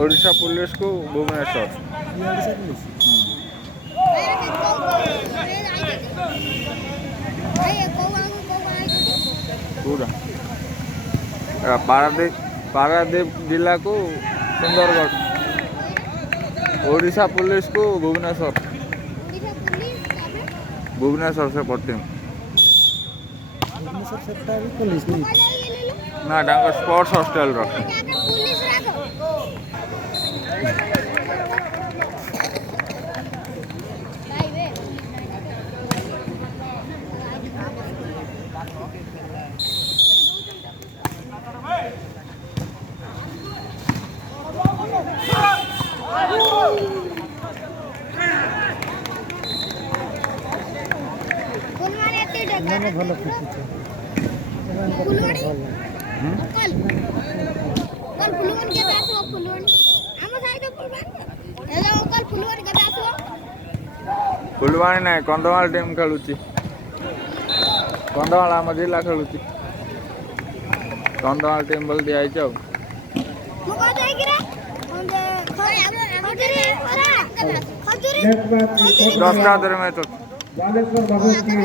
Odisha police को भुवनेश्वर पूरा पारादीप जिला को सुंदरगढ़ ओडिशा पुलिस को भुवनेश्वर से पड़ती ना डांगर स्पोर्ट्स हॉस्टल रो ଭଲ ଖୁସି છે फुलवाणी कल फुलवाणी के आसो फुलवाणी आम साइड फुलवाणी हेलो कल फुलवाणी के आसो फुलवाणी नाही कंधमाल टीम खेलुची कंधमाल आम जिला खेलुची कंधमाल टीम बोल दिया आइछौ मु को जाई कि रे खजुरी 10 का दर मैच बालेश्वर भगत की